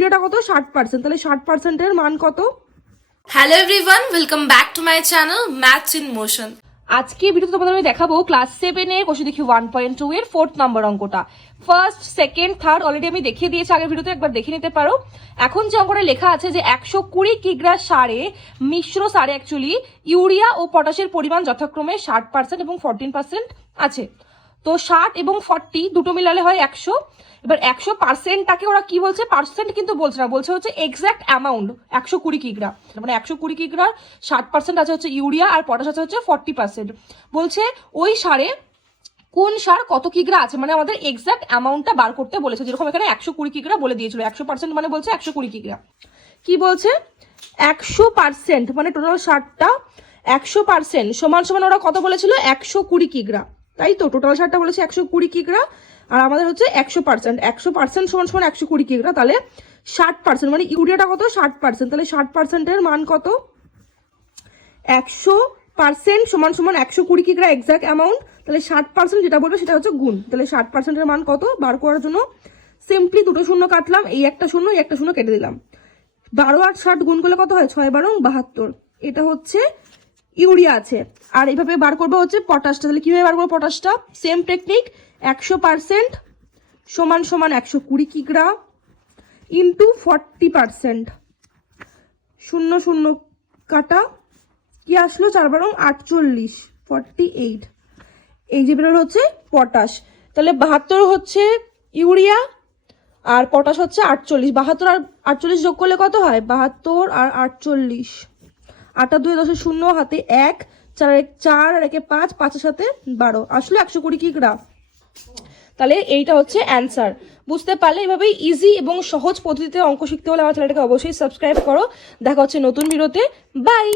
ইউরিয়াটা কত 60%, তাহলে 60%-এর মান কত? Hello everyone, welcome back to my channel Maths in Motion. আজকে ভিডিওতে তোমাদের আমি দেখাবো ক্লাস 7-এর কোশ্চেন দেখি 1.2 এর 4th নাম্বার অঙ্কটা। ফার্স্ট, সেকেন্ড, থার্ড অলরেডি আমি দেখিয়ে দিয়েছি আগের ভিডিওতে, একবার দেখে নিতে পারো। এখন যে অঙ্কটা লেখা আছে যে 120 কিগ্রা সারে, মিশ্র সারে অ্যাকচুয়ালি ইউরিয়া ও পটাশের পরিমাণ যথাক্রমে 60% এবং 14% আছে। তো 60 এবং 40 দুটো মিলালে হয় 100। এবার 100%টাকে ওরা কি বলছে, পার্সেন্ট কিন্তু বলছে না, বলছে হচ্ছে এক্সাক্ট অ্যামাউন্ট 120 কিগ্রা, মানে 120 কিগ্রার 60% আছে হচ্ছে ইউরিয়া আর পটাশ আছে হচ্ছে 40%। বলছে ওই সারে কোন সার কত কিগ্রা আছে, মানে আমাদের এক্সাক্ট অ্যামাউন্টটা বার করতে বলেছে। যেরকম এখানে 120 কিগ্রা বলে দিয়েছিল, 100% মানে বলছে 120 কিগ্রা। কি বলছে 100% মানে টোটাল সারটা 100% সমান সমান ওরা কত বলেছিল 120 কিগ্রা, তাই তো টোটাল সারটা বলেছে 120 কিগ্রা আর আমাদের হচ্ছে 100% সমান সমান 120 কিগ্রা, তাহলে 60% মানে ইউরিয়াটা কত 60%, তাহলে 60%-এর মান কত 100% সমান সমান 120 কিগ্রা এক্সাক্ট অ্যামাউন্ট, তাহলে 60% যেটা বলবে সেটা হচ্ছে গুণ। তাহলে 60%-এর মান কত বার করার জন্য সিম্পলি দুটো শূন্য কাটলাম, এই একটা শূন্য এই একটা শূন্য কেটে দিলাম। 12 আর 60 গুণ করলে কত হয় 6 12 72, এটা হচ্ছে ইউরিয়া আছে। আর এইভাবে বার করবো হচ্ছে পটাশটা, তাহলে কিভাবে বার করবো পটাশটা, সেম টেকনিক 100% সমান সমান 120 কিগ্রা ইন্টু 40%, শূন্য শূন্য কাটা, কি আসলো 4 12 48 48, এই যে বেরোলো হচ্ছে পটাশ। তাহলে 72 হচ্ছে ইউরিয়া আর পটাশ হচ্ছে 48, 72 আর 48 যোগ করলে কত হয় 72 আর 48, 8 2 10 0 হাতে 1, 4 4 আর 1 5, 5 সাথে 12, আসলে 120 কিগ্রা। তাহলে এইটা হচ্ছে অ্যান্সার। বুঝতে পারলে এভাবেই ইজি এবং সহজ পদ্ধতিতে অঙ্ক শিখতে হলে আমার চ্যানেলটাকে অবশ্যই সাবস্ক্রাইব করো। দেখা হচ্ছে নতুন ভিডিওতে, বাই।